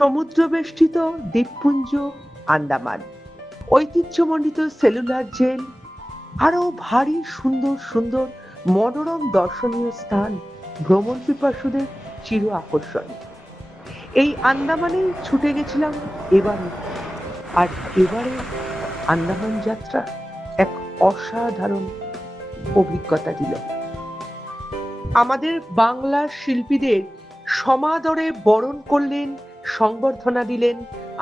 সমুদ্রবেষ্টিত দ্বীপপুঞ্জ আন্দামান, ঐতিহ্যমণ্ডিত cellular jail, আরো ভারী সুন্দর সুন্দর মনোরম দর্শনীয় স্থান ভ্রমণ পিপাসুদের চির আকর্ষণ। এই আন্দামানেই ছুটে গেছিলাম এবারে। আর এবারে আন্দামান যাত্রা এক অসাধারণ অভিজ্ঞতা দিল। আমাদের বাংলার শিল্পীদের সমাদরে বরণ করলেন, সংবর্ধনা দিলেন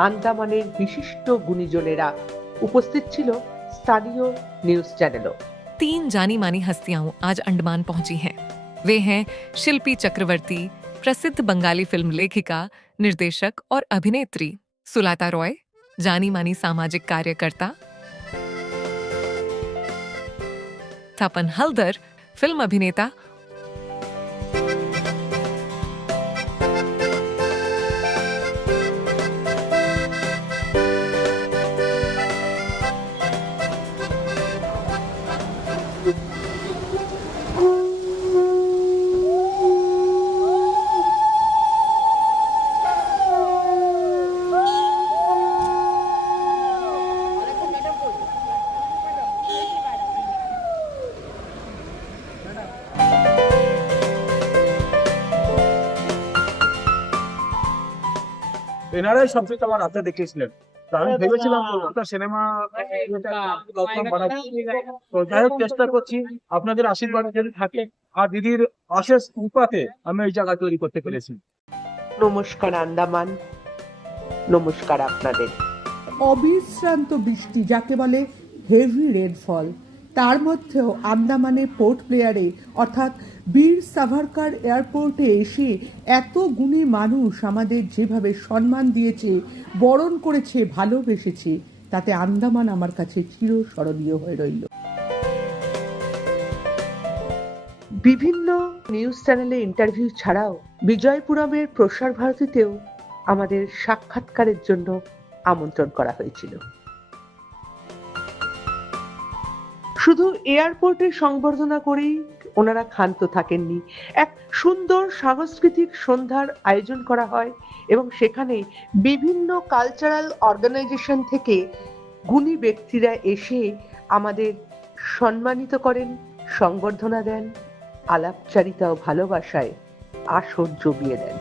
আন্দামানের বিশিষ্ট গুণীজনেরা। উপস্থিত ছিল স্থানীয় নিউজ চ্যানেলও। 3 जानी मानी हस्तियां आज अंडमान पहुंची हैं। वे हैं शिल्पी चक्रवर्ती, प्रसिद्ध बंगाली फिल्म लेखिका, निर्देशक और अभिनेत्री सुलाता रॉय, जानी मानी सामाजिक कार्यकर्ता तपन हल्दर, फिल्म अभिनेता এনারাই সবচেয়ে আমার রাতে দেখিয়েছিলেন। আমি ভেবেছিলাম কলকাতা সিনেমা তো যাই হোক চেষ্টা করছি, আপনাদের আশীর্বাদ যদি থাকে আর দিদির অশেষ কৃপাতে আমি এই জায়গা তৈরি করতে পেরেছি। নমস্কার আন্দামান, নমস্কার আপনাদের। অবিশ্রান্ত বৃষ্টি, যাকে বলে হেভি রেনফল, তার মধ্যেও আন্দামানে পোর্ট ব্লেয়ারে অর্থাৎ বীর সাভারকার এয়ারপোর্টে এসে এত গুণী মানুষ আমাদের যেভাবে সম্মান দিয়েছে, বরণ করেছে, ভালোবেসেছে, তাতে আন্দামান আমার কাছে চিরস্মরণীয় হয়ে রইল। বিভিন্ন নিউজ চ্যানেলে ইন্টারভিউ ছাড়াও বিজয়পুরমের প্রসার ভারতীতেও আমাদের সাক্ষাৎকারের জন্য আমন্ত্রণ করা হয়েছিল। শুধু এয়ারপোর্টে সংবর্ধনা করেই ওনারা ক্ষান্ত থাকেননি। এক সুন্দর সাংস্কৃতিক সন্ধ্যার আয়োজন করা হয় এবং সেখানে বিভিন্ন কালচারাল অর্গানাইজেশন থেকে গুণী ব্যক্তিরা এসে আমাদের সম্মানিত করেন, সংবর্ধনা দেন, আলাপচারিতা ও ভালোবাসায় আসর জমিয়ে দেন।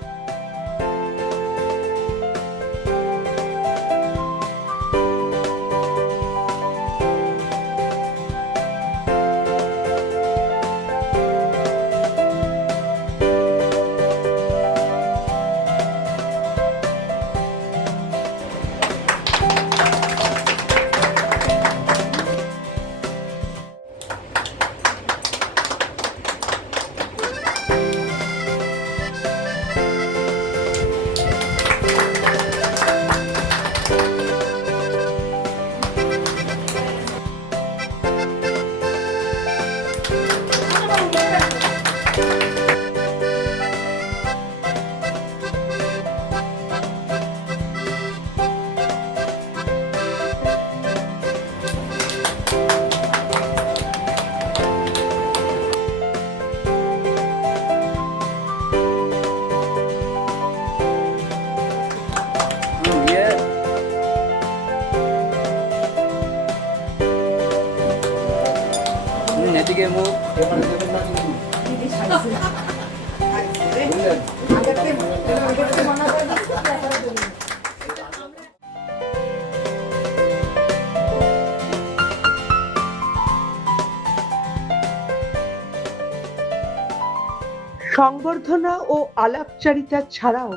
সংবর্ধনা ও আলাপচারিতা ছাড়াও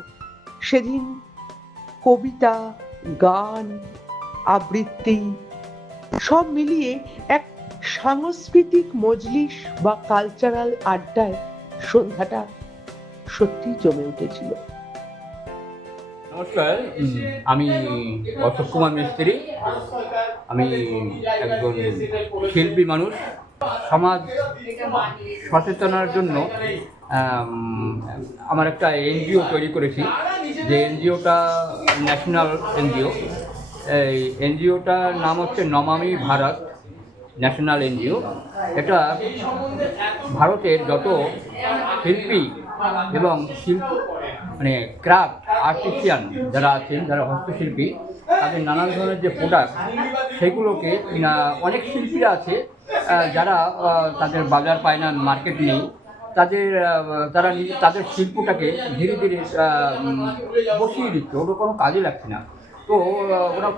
সেদিন কবিতা, গান, আবৃত্তি সব মিলিয়ে এক সাংস্কৃতিক মজলিস বা কালচারাল আড্ডায় সন্ধ্যাটা সত্যি জমে উঠেছিল। নমস্কার, আমি অশোক কুমার মিস্ত্রি। আমি একজন শিল্পী মানুষ। সমাজ সচেতনার জন্য আমার একটা এনজিও তৈরি করেছি, যে এনজিওটা ন্যাশনাল এনজিও। এই এনজিওটার নাম হচ্ছে নমামি ভারত ন্যাশনাল এনজিও। এটা ভারতের যত শিল্পী এবং মানে ক্রাফট আর্টিসিয়ান যারা আছেন, যারা হস্তশিল্পী, তাদের নানান ধরনের যে প্রোডাক্ট সেগুলোকে অনেক শিল্পীরা আছে যারা তাদের বাজার পায় না, মার্কেট নেই, তাদের শিল্পটাকে ধীরে ধীরে বসিয়ে দিচ্ছে, ওটা কোনো কাজে লাগছে না। তো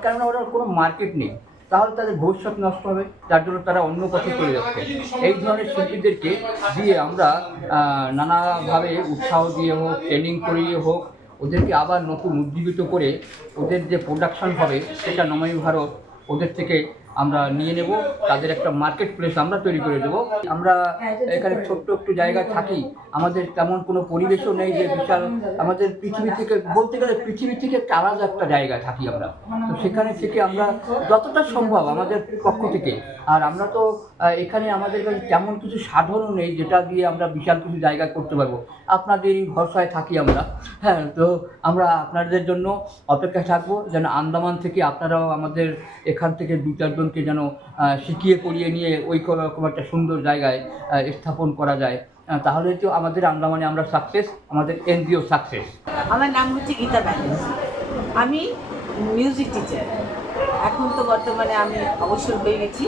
কেননা ওরা কোনো মার্কেট নেই, তাহলে তাদের ভবিষ্যৎ নষ্ট হবে, যার জন্য তারা অন্য পথে চলে যাচ্ছে। এই ধরনের শিল্পীদেরকে দিয়ে আমরা নানাভাবে উৎসাহ দিয়ে হোক, ট্রেনিং করিয়ে হোক, ওদেরকে আবার নতুন উজ্জীবিত করে ওদের যে প্রোডাকশন হবে সেটা নমামি ভারত ওদের থেকে আমরা নিয়ে নেব, তাদের একটা মার্কেট প্লেস আমরা তৈরি করে দেবো। আমরা এখানে ছোট্ট একটু জায়গায় থাকি, আমাদের তেমন কোনো পরিবেশও নেই যে বিশাল, আমাদের পৃথিবী থেকে বলতে গেলে পৃথিবী থেকে আলাদা একটা জায়গায় থাকি আমরা। তো সেখানে থেকে আমরা যতটা সম্ভব আমাদের পক্ষ থেকে, আর আমরা তো এখানে আমাদের কাছে তেমন কিছু সাধনও নেই যেটা দিয়ে আমরা বিশাল কিছু জায়গা করতে পারবো, আপনাদেরই ভরসায় থাকি আমরা। হ্যাঁ, তো আমরা আপনাদের জন্য অপেক্ষায় থাকবো যেন আন্দামান থেকে আপনারাও আমাদের এখান থেকে 2-4 জনকে যেন শিখিয়ে পড়িয়ে নিয়ে ওই রকম একটা সুন্দর জায়গায় স্থাপন করা যায়, তাহলে তো আমাদের আন্দামানে আমরা সাকসেস, আমাদের এনজিও সাকসেস। আমার নাম হচ্ছে গীতা ব্যানার্জি, আমি মিউজিক টিচার। এখন তো বর্তমানে আমি অবসর হয়ে গেছি।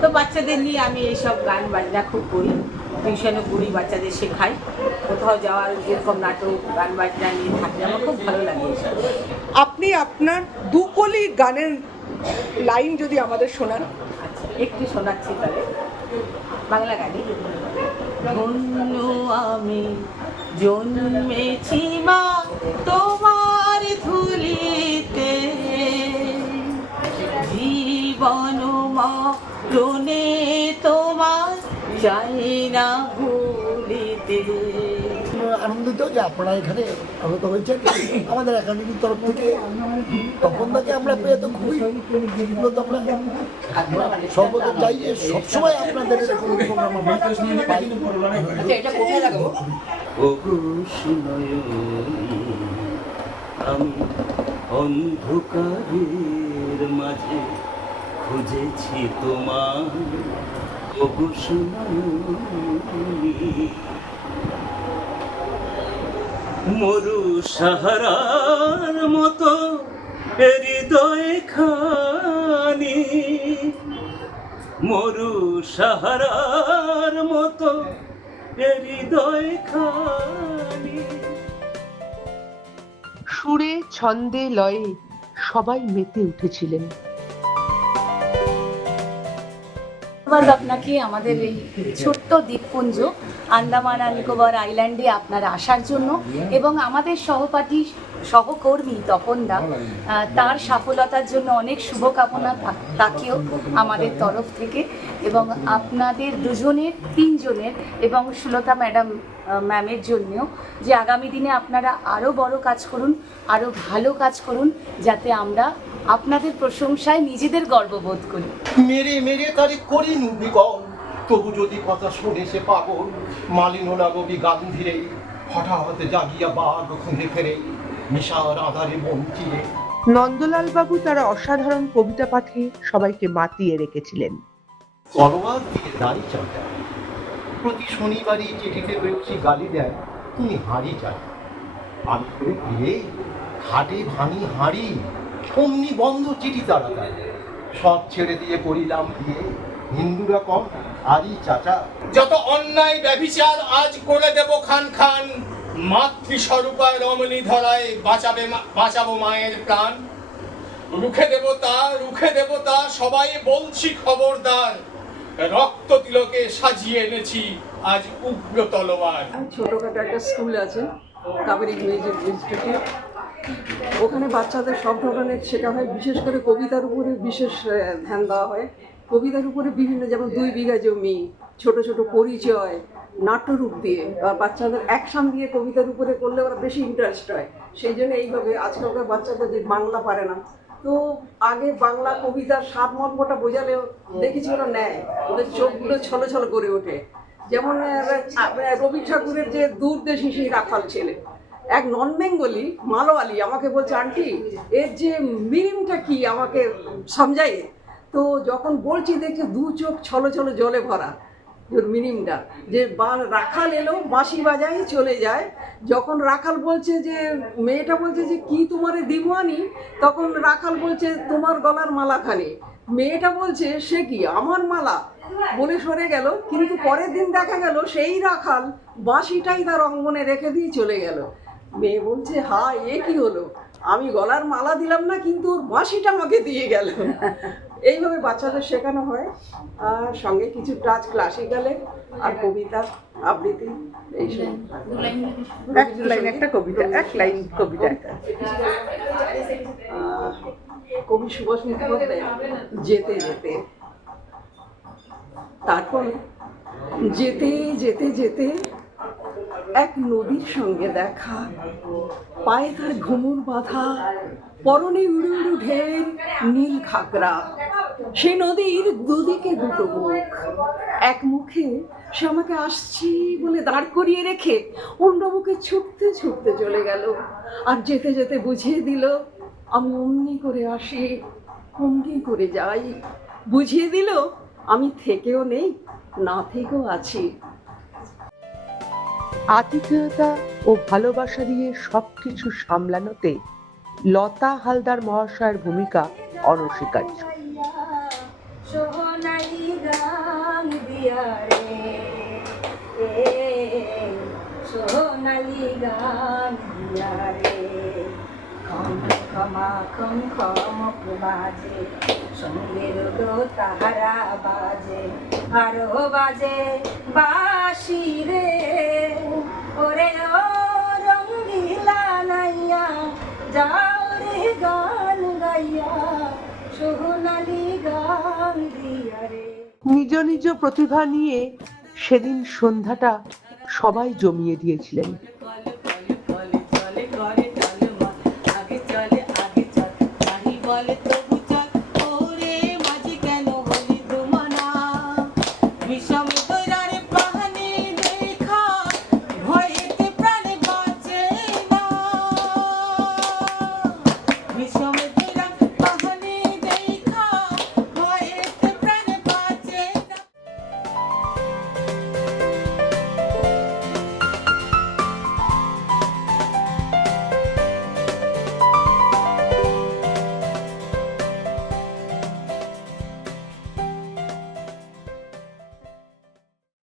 তো বাচ্চাদের নিয়ে আমি এইসব গান বাজনা খুব করি, টিউশনও করি, বাচ্চাদের শেখাই, কোথাও যাওয়ার যেরকম নাটক গান বাজনা নিয়ে থাকি, আমার খুব ভালো লাগে এসব। আপনি আপনার দুকলি গানের লাইন যদি আমাদের শোনান। আচ্ছা, একটু শোনাচ্ছি তাহলে, বাংলা গানে। ধন্য আমি জন্মেছি মা তোমার ধুলিতে, জীবন মরণে তোমার চাই না ভুলিতে। আনন্দিত যে আপনারা এখানে আগত হয়েছেন আমাদের একাডেমির তরফ থেকে। তপনদাকে আমরা পেয়ে তো খুবই বিব্রত। আমরা সর্বদা চাই যে সবসময় আপনাদের এরকম প্রোগ্রাম আমরা পাই। আমি অন্ধকারের মাঝে খুঁজেছি তোমার মরু সাহারার মতো হৃদয় খানি, মরু সাহারার মতো হৃদয় খানি। সুরে ছন্দে লয়ে সবাই মেতে উঠেছিলেন। ধন্যবাদ আপনাকে আমাদের এই ছোট্ট দ্বীপপুঞ্জ আন্দামান আর নিকোবর আইল্যান্ডে আপনারা আসার জন্য, এবং আমাদের সহকর্মী তপনদা তার সফলতার জন্য অনেক শুভকামনা তাকেও আমাদের তরফ থেকে, এবং আপনাদের দুজনের 3জনের এবং সুলতা ম্যামের জন্যও, যে আগামী দিনে আপনারা আরও বড় কাজ করুন, আরও ভালো কাজ করুন, যাতে আমরা আপনাদের প্রশংসায় নিজেদের গর্ববোধ করি। মেরে মেরে তারে করি নুবিগল, তবু যদি কথা শুনে সে পাগল, মালিন লাগবি গান ধীরে, হঠাৎ জাগিয়া বাঘ খুঁজে ফেরে, নিশার আধারে মন চিরে। নন্দলাল বাবু তারা অসাধারণ কবিতা পাঠে সবাইকে মাতিয়ে রেখেছিলেন। তলোয়ার দিয়ে দাড়ি চাঁদা, প্রতি শনিবারই চিঠিতে বেরোচ্ছি গালি দেয়, তুমি হাঁড়ি চাই। আমি করে বিয়ে ঘাটে ভাঙি হাঁড়ি, অমনি বন্ধ চিঠি তাড়াতাড়ি, সব ছেড়ে দিয়ে করিলাম বিয়ে, হিন্দুরা কম আরই চাচা। যত অন্যায় ব্যভিচার আজ করে দেব খান খান, মাতৃস্বরূপা রমণী ধরায় বাঁচাবো মায়ের প্রাণ। রুখে দেবতা সবাই বলছি খবরদার, রক্ত তিলকে সাজিয়ে এনেছি আজ উগ্র তলোয়ার। ছোটখাটো একটা স্কুল আছে, কাবেরী মিউজিক ইনস্টিটিউট, ওখানে বাচ্চাদের সব ধরনের শেখা হয়, বিশেষ করে কবিতার উপরে বিশেষ ধ্যান দেওয়া হয়। কবিতার উপরে বিভিন্ন, যেমন 2 বিঘা জমি, ছোট ছোট পরিচয়, নাট্যরূপ দিয়ে বাচ্চাদের অ্যাকশন দিয়ে কবিতার উপরে করলে ওরা বেশি ইন্টারেস্ট হয়। সেই জন্য এইভাবে আজকালকার বাচ্চাদের যে বাংলা পারে না, তো আগে বাংলা কবিতার সারমর্মটা বোঝালেও দেখেছি ওরা নেয়, ওদের চোখগুলো ছলো ছলো করে ওঠে। যেমন রবি ঠাকুরের যে দূরদেশী সেই রাখাল ছেলে, এক নন বেঙ্গলি মালওয়ালি আমাকে বলছে, আন্টি এর যে মিনিংটা কি আমাকে সমঝাইয়ে। তো যখন বলছি দেখছি 2 চোখ ছলো ছলো জলে ভরা। ওর মিনিংটা, যে রাখাল এলো বাঁশি বাজাই চলে যায়। যখন রাখাল বলছে যে, মেয়েটা বলছে যে কি তোমারে দিবানি, তখন রাখাল বলছে তোমার গলার মালাখানি। মেয়েটা বলছে সে কি আমার মালা বলে সরে গেল, কিন্তু পরের দিন দেখা গেল সেই রাখাল বাঁশিটাই তার অঙ্গনে রেখে দিয়ে চলে গেল। মেয়ে বলছে হা এ কি হলো, আমি গলার মালা দিলাম না কিন্তু ওর বাঁশিটা আমাকে দিয়ে গেল। এইভাবে বাচ্চাদের শেখানো হয়, আর সঙ্গে কিছু টাচ ক্লাসিক্যালে আর কবিতা আবৃত্তি এইসব। এক লাইন একটা কবিতা, এক লাইন কবিতা একটা। কবি সুভাষ মুখোপাধ্যায় যেতে যেতে। তারপর যেতে যেতে যেতে এক নদীর সঙ্গে দেখা, পায়ে তার ঘুমুর বাঁধা, পরনে উড়ু উড়ু ঢের নীল ঘাগরা। সেই নদীর দুদিকে দুটো মুখ, এক মুখে সে আমাকে আসছি বলে দাঁড় করিয়ে রেখে অন্য মুখে ছুটতে ছুটতে চলে গেল, আর যেতে যেতে বুঝিয়ে দিল আমি অমনি করে আসি, অমনি করে যাই। বুঝিয়ে দিল আমি থেকেও নেই, না থেকেও আছি। আতিথেয়তা ও ভালোবাসা দিয়ে সবকিছু সামলানোতে লতা হালদার মহাশয়ের ভূমিকা অনস্বীকার্য। সোনালি গান দিয়া রে, সোনালি গান দিয়া রে, খম খমা খম খম বাজে, সঙ্গের দো তাহারা বাজে, আরো বাজে বাঁশি রে, ওরে ও রঙ্গিলা নাইয়া যাও রে গান গাইয়া, সোনালি গান দিয়া রে। নিজ নিজ প্রতিভা নিয়ে সেদিন সন্ধ্যাটা সবাই জমিয়ে দিয়েছিলেন। বিষমে